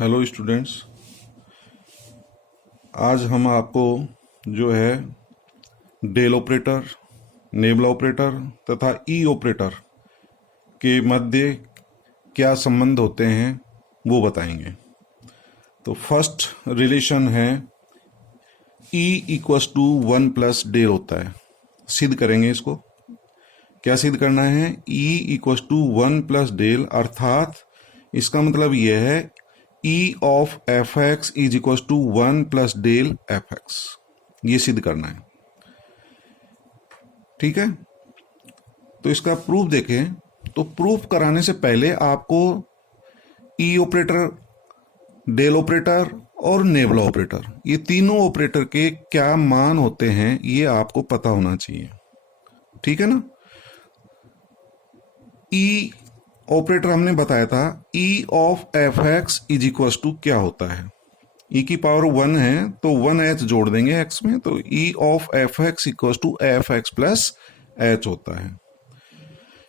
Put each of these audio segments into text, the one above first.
Hello students, आज हम आपको जो है डेल ऑपरेटर, नेबला ऑपरेटर तथा ई ऑपरेटर के मध्य क्या संबंध होते हैं वो बताएंगे। तो फर्स्ट रिलेशन है E equals to 1 plus del होता है। सिद्ध करेंगे इसको। क्या सिद्ध करना है? E equals to 1 plus del, अर्थात इसका मतलब यह है E of F x is equal to 1 plus del f x. ये सिद्ध करना है, ठीक है। तो इसका प्रूफ देखें। तो प्रूफ कराने से पहले आपको ई ऑपरेटर, डेल ऑपरेटर और नेबला ऑपरेटर, ये तीनों ऑपरेटर के क्या मान होते हैं ये आपको पता होना चाहिए, ठीक है ना। ई ऑपरेटर हमने बताया था, E of F x is equal to क्या होता है? ई की पावर 1 है तो 1h जोड़ देंगे x में, तो E of F x equal to F x plus h होता है।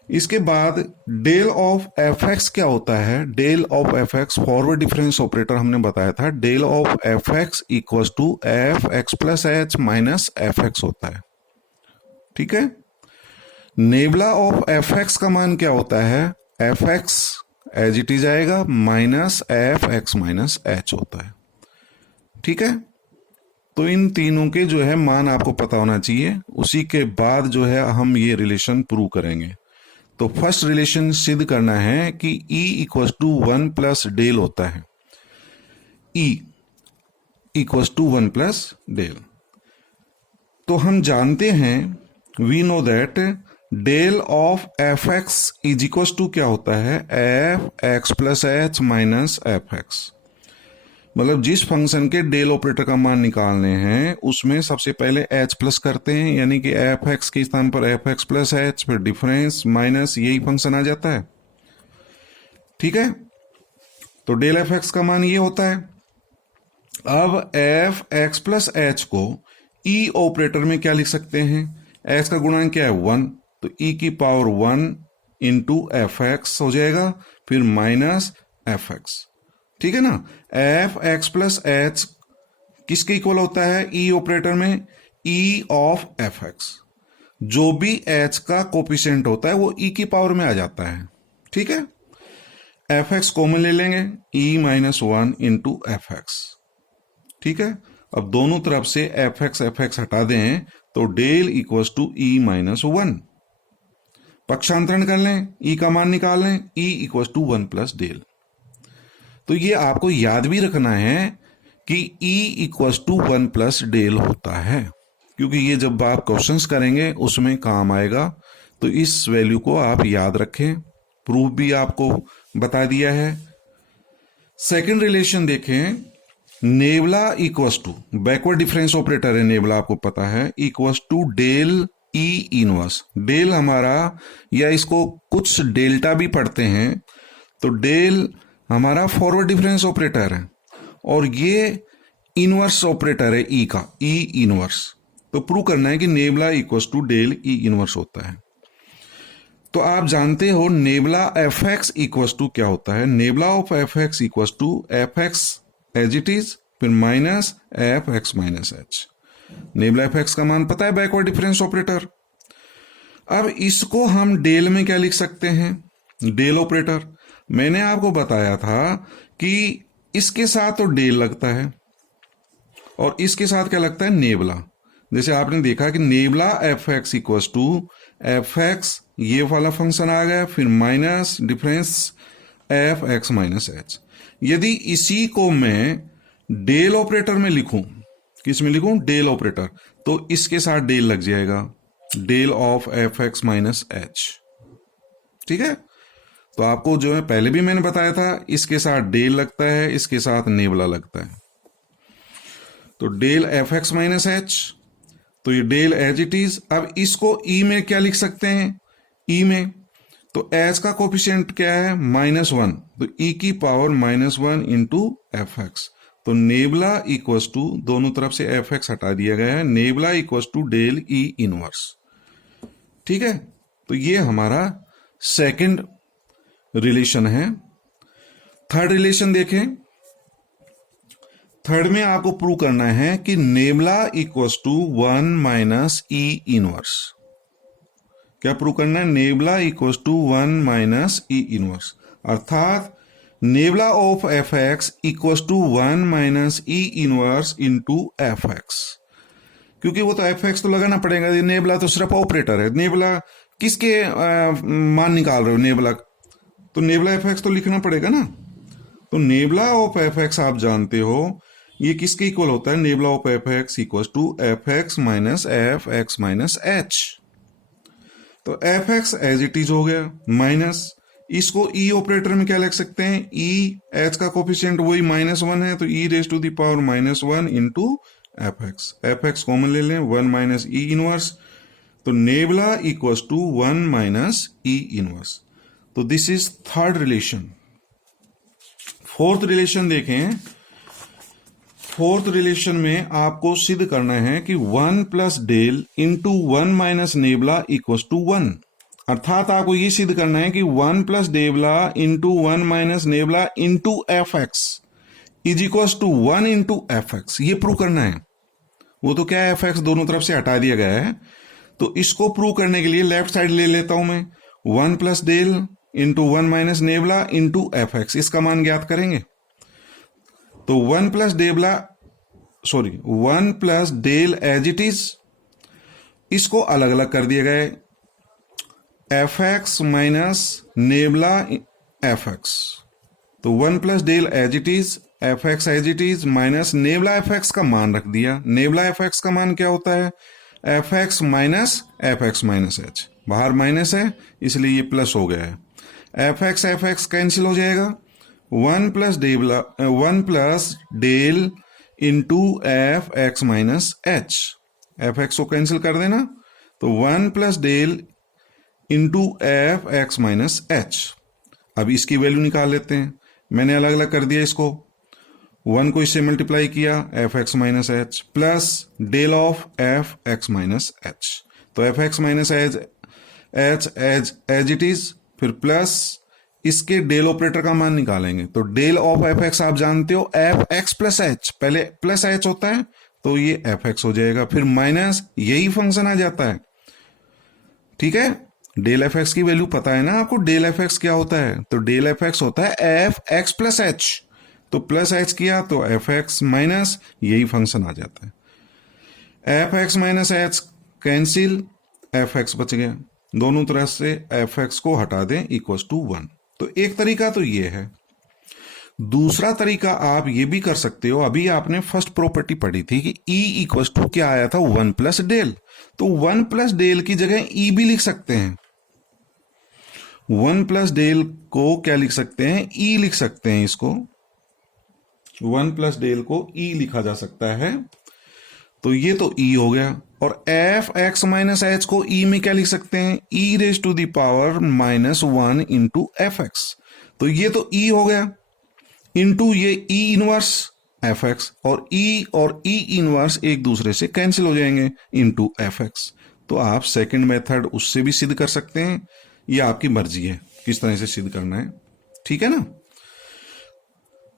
इसके बाद डेल ऑफ एफ एक्स क्या होता है? Del of F x forward difference operator हमने बताया था, del of F x equal to F x plus h minus F x होता है, ठीक है। नेबला ऑफ एफ एक्स का मान क्या होता है? F x as it is आएगा minus F x minus H होता है, ठीक है। तो इन तीनों के जो है मान आपको पता होना चाहिए। उसी के बाद जो है हम ये रिलेशन प्रूव करेंगे। तो फर्स्ट रिलेशन सिद्ध करना है कि E equal to 1 plus del होता है। E equal to 1 plus del. तो हम जानते हैं, we know that del of F x is equal to क्या होता है? F x plus h minus F x. मतलब जिस फंक्शन के डेल ऑपरेटर का मान निकालने हैं उसमें सबसे पहले एच प्लस करते हैं, यानी कि एफ एक्स के स्थान पर एफ एक्स प्लस एच, फिर डिफरेंस माइनस यही फंक्शन आ जाता है, ठीक है। तो डेल एफ एक्स का मान ये होता है। अब एफ एक्स प्लस एच को ई ऑपरेटर में क्या लिख सकते हैं? एक्स का गुणांक क्या है? 1, तो ई की पावर 1 इंटू एफ एक्स हो जाएगा, फिर माइनस एफ एक्स, ठीक है ना। एफ एक्स प्लस एच किसके इक्वल होता है ई ऑपरेटर में? ई ऑफ एफ एक्स। जो भी एच का कोफिशिएंट होता है वो ई की पावर में आ जाता है, ठीक है। एफ एक्स कॉमन ले लेंगे, ई माइनस 1 इंटू एफ एक्स, ठीक है। अब दोनों तरफ से एफ एक्स हटा दें तो del equals to E minus 1। पक्षांतरण कर लें, ई का मान निकाल लें, E equals to 1 plus del. तो ये आपको याद भी रखना है कि E equals to 1 plus del होता है, क्योंकि ये जब आप क्वेश्चंस करेंगे उसमें काम आएगा। तो इस वैल्यू को आप याद रखें। प्रूफ भी आपको बता दिया है। सेकंड रिलेशन देखें, nabla equals to, backward difference operator है नेबला, आपको पता है, equals to del E inverse. Del हमारा, या इसको कुछ डेल्टा भी पढ़ते हैं, तो डेल हमारा फॉरवर्ड डिफरेंस ऑपरेटर है और ये इनवर्स ऑपरेटर है ई का, ई इनवर्स। तो प्रूव करना है कि nabla equals to del E inverse होता है। तो आप जानते हो nabla F x equals to क्या होता है? Nabla of F x equals to F x as it is, फिर minus F x minus H. Nabla F x का मान पता है, बैकवर्ड डिफरेंस ऑपरेटर। अब इसको हम डेल में क्या लिख सकते हैं? Del operator. मैंने आपको बताया था कि इसके साथ तो डेल लगता है और इसके साथ क्या लगता है? नेबला। जैसे आपने देखा कि nabla F x equals to F x, ये वाला फंक्शन आ गया, फिर minus difference f x minus h. यदि इसी को मैं डेल ऑपरेटर में लिखूं, किस में लिखूं? डेल ऑपरेटर, तो इसके साथ डेल लग जाएगा, del of F x minus h, ठीक है। तो आपको जो है पहले भी मैंने बताया था, इसके साथ डेल लगता है, इसके साथ नेबला लगता है। तो del f x minus H, तो ये डेल एज इट इज। अब इसको ई में क्या लिख सकते हैं? ई में तो एच का कोफिशिएंट क्या है? -1, तो ई की पावर -1 इंटू एफ एक्स। तो नेबला इक्वल्स टू, दोनों तरफ से एफ एक्स हटा दिया गया है, nabla equals to del E inverse, ठीक है। तो ये हमारा सेकंड रिलेशन है। थर्ड रिलेशन देखें, थर्ड में आपको प्रूव करना है कि nabla equals to 1 minus E inverse. क्या प्रूव करना है? Nabla equals to 1 minus E inverse, अर्थात nabla of F x equals to 1 minus E inverse into F x. क्योंकि वो तो एफ एक्स तो लगाना पड़ेगा, नेबला तो सिर्फ ऑपरेटर है। नेबला किसके मान निकाल रहे हो? नेबला तो नेबला एफ एक्स तो लिखना पड़ेगा ना। तो नेबला ऑफ एफ एक्स आप जानते हो ये किसके इक्वल होता है? Nabla of F x equal to F x minus F x minus H. तो F x as it is हो गया, माइनस इसको ई ऑपरेटर में क्या लिख सकते हैं? ई एच का कोफिशिएंट वही -1 है, तो E raise to the power -1 into F X common ले लें, 1 माइनस ई इनवर्स। तो nabla equals to 1 minus E inverse. तो this is third relation. Fourth relation देखें। फोर्थ रिलेशन में आपको सिद्ध करना है कि 1 plus del into 1 minus nabla equals to 1, अर्थात आपको ये सिद्ध करना है कि 1 plus del into 1 minus nabla into F x is equals to 1 into F x. ये प्रूव करना है। वो तो क्या है, एफ एक्स दोनों तरफ से हटा दिया गया है। तो इसको प्रूव करने के लिए लेफ्ट साइड ले लेता हूं मैं, 1 plus del into 1 minus nabla into F x, इसका मान ज्ञात करेंगे। तो 1 plus del as it is, इसको अलग अलग कर दिया गया, f x minus nabla F x. तो 1 plus del as it is, f x as it is minus nabla F x का मान रख दिया। नेबला एफ एक्स का मान क्या होता है? F x minus F x minus H, बाहर माइनस है इसलिए ये प्लस हो गया है। एफ एक्स कैंसिल हो जाएगा, 1 plus del into F x minus h, f x को कैंसिल कर देना, तो 1 plus del into F x minus h. अब इसकी वैल्यू निकाल लेते हैं। मैंने अलग अलग कर दिया इसको, 1 को इससे मल्टीप्लाई किया, F x minus H plus del of F x minus H. तो F x minus H as it is, फिर प्लस इसके डेल ऑपरेटर का मान निकालेंगे। तो डेल ऑफ एफ एक्स आप जानते हो एफ एक्स प्लस एच, पहले प्लस एच होता है तो ये एफ एक्स हो जाएगा, फिर माइनस यही फंक्शन आ जाता है। ठीक है, डेल एफ एक्स की वैल्यू पता है ना आपको, डेल एफ एक्स क्या होता है? तो डेल एफ एक्स होता है एफ एक्स प्लस एच, तो प्लस एच किया तो एफ एक्स माइनस यही फंक्शन आ जाता है। F x minus H cancel, F x बच गया, दोनों तरफ से एफ एक्स को हटा दें इक्वल्स टू 1। तो एक तरीका तो ये है। दूसरा तरीका आप ये भी कर सकते हो, अभी आपने फर्स्ट प्रॉपर्टी पढ़ी थी कि E इक्वल्स टू क्या आया था? 1 प्लस डेल। तो 1 प्लस डेल की जगह E भी लिख सकते हैं। 1 प्लस डेल को क्या लिख सकते हैं? E लिख सकते हैं। इसको 1 प्लस डेल को E लिखा जा सकता है। तो ये तो E हो गया। और एफ एक्स माइनस एच को E में क्या लिख सकते हैं? E raise to the power -1 into F x. तो ये तो E हो गया, इंटू ये E इनवर्स एफ एक्स, और E इनवर्स एक दूसरे से कैंसिल हो जाएंगे, इंटू एफ एक्स। तो आप सेकंड मेथड उससे भी सिद्ध कर सकते हैं, ये आपकी मर्जी है किस तरह से सिद्ध करना है। ठीक है ना।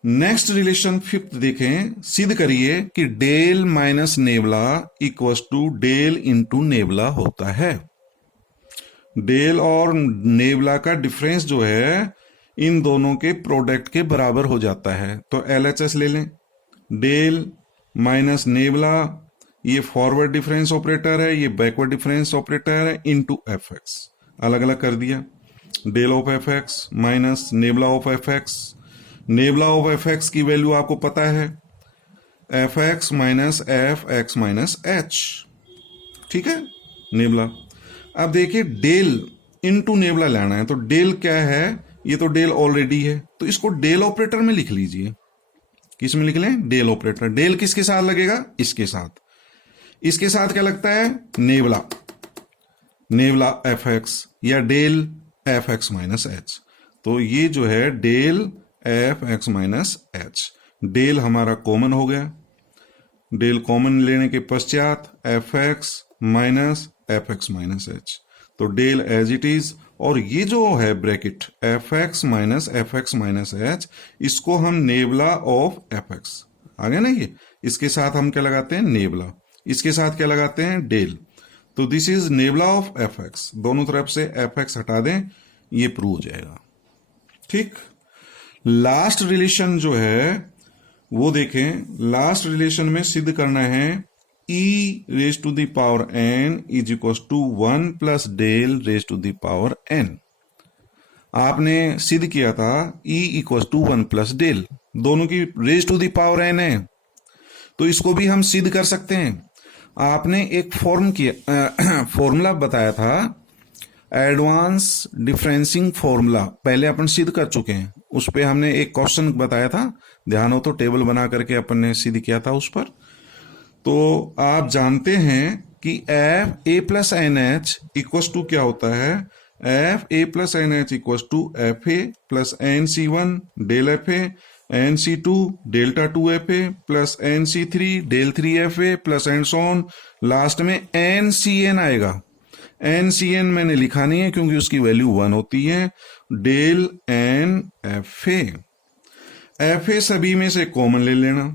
नेक्स्ट रिलेशन फिफ्थ देखें, सिद्ध करिए कि del minus nabla equals to del into nabla होता है। डेल और नेबला का डिफरेंस जो है इन दोनों के प्रोडक्ट के बराबर हो जाता है। तो LHS ले लें, डेल माइनस नेबला, ये फॉरवर्ड डिफरेंस ऑपरेटर है, ये बैकवर्ड डिफरेंस ऑपरेटर है, इंटू एफ एक्स। अलग अलग कर दिया, del of F x minus nabla of F x. Nabla of F x की वैल्यू आपको पता है, F x minus F x minus h. ठीक है, नेबला। अब देखिए डेल इनटू नेबला लेना है, तो डेल क्या है? ये तो डेल ऑलरेडी है, तो इसको डेल ऑपरेटर में लिख लीजिए। किस में लिख लें? Del operator. डेल किसके साथ लगेगा? इसके साथ। इसके साथ क्या लगता है? नेबला, नेबला एफ एक्स या del f x minus H. तो ये जो है del f x minus h, del हमारा कॉमन हो गया। डेल कॉमन लेने के पश्चात f x minus F x minus H, तो डेल एज इट इज। और ये जो है bracket f x minus h, इसको हम नेबला ऑफ एफ एक्स, आ गया ना ये। इसके साथ हम क्या लगाते हैं, नेबला, इसके साथ क्या लगाते हैं, डेल। तो this is nebula of F x, दोनों तरफ से एफ एक्स हटा दें, ये प्रूव हो जाएगा। ठीक, लास्ट रिलेशन जो है वो देखें, लास्ट रिलेशन में सिद्ध करना है e raise to the power n is equal to 1 plus del raise to the power n। आपने सिद्ध किया था e equal to 1 plus del, दोनों की raise to the power n है, तो इसको भी हम सिद्ध कर सकते हैं। आपने एक फॉर्मूला बताया था, एडवांस डिफरेंसिंग फॉर्मूला, पहले अपन सिद्ध कर चुके हैं, उस पे हमने एक क्वेश्चन बताया था, ध्यान हो तो टेबल बना करके अपन ने सिद्ध किया था उस पर। तो आप जानते हैं कि f a plus n h equals to क्या होता है, f a plus n h equals to f a plus N C one del f a n C two delta two f a plus N C three del three f a plus and so on, last में n c n आएगा। N c n मैंने लिखा नहीं है क्योंकि उसकी value 1 होती है, del N F A. F A सभी में से कॉमन ले लेना,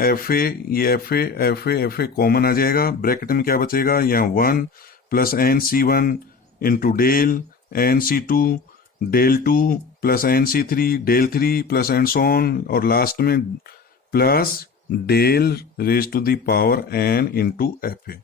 एफ ए, ये F A F A F A common आ जाएगा, ब्रैकेट में क्या बचेगा, यहाँ 1 plus N C one into del N C two del two plus N C three del three plus and so on, और last में plus del raise to the power N into F A.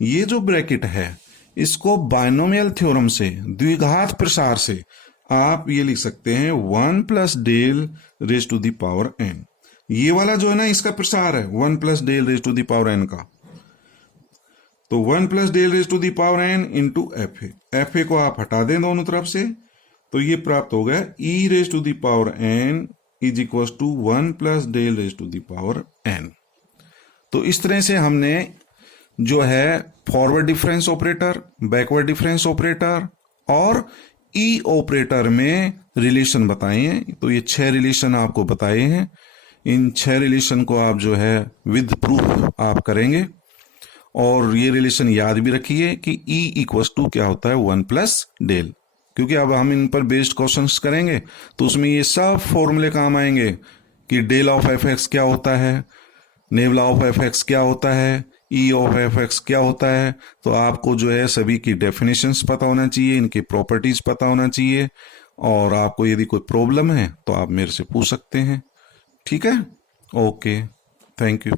ये जो bracket है इसको binomial theorem से, द्विघात प्रसार से आप ये लिख सकते हैं 1 plus del raise to the power n. ये वाला जो है ना इसका प्रसार है 1 plus del raise to the power n का, तो 1 plus del raise to the power N into F A. F a को आप हटा दें दोनों तरफ से, तो ये प्राप्त हो गया E raise to the power N is equal to 1 plus del raise to the power N. तो इस तरह से हमने जो है forward difference operator, backward difference operator और ई ऑपरेटर में रिलेशन बताए हैं। तो ये 6 रिलेशन आपको बताए हैं, इन 6 रिलेशन को आप जो है विद प्रूफ आप करेंगे, और ये रिलेशन याद भी रखिए कि ई इक्वल्स टू क्या होता है, 1 प्लस डेल, क्योंकि अब हम इन पर बेस्ड क्वेश्चंस करेंगे तो उसमें ये सब फॉर्मूले काम आएंगे कि डेल ऑफ एफ एक्स क्या होता है, नेबला ऑफ एफ एक्स क्या होता है, ई ऑफ एफ एक्स क्या होता है। तो आपको जो है सभी की डेफिनेशंस पता होना चाहिए, इनकी प्रॉपर्टीज पता होना चाहिए, और आपको यदि कोई प्रॉब्लम है तो आप मेरे से पूछ सकते हैं। ठीक है, ओके, थैंक यू।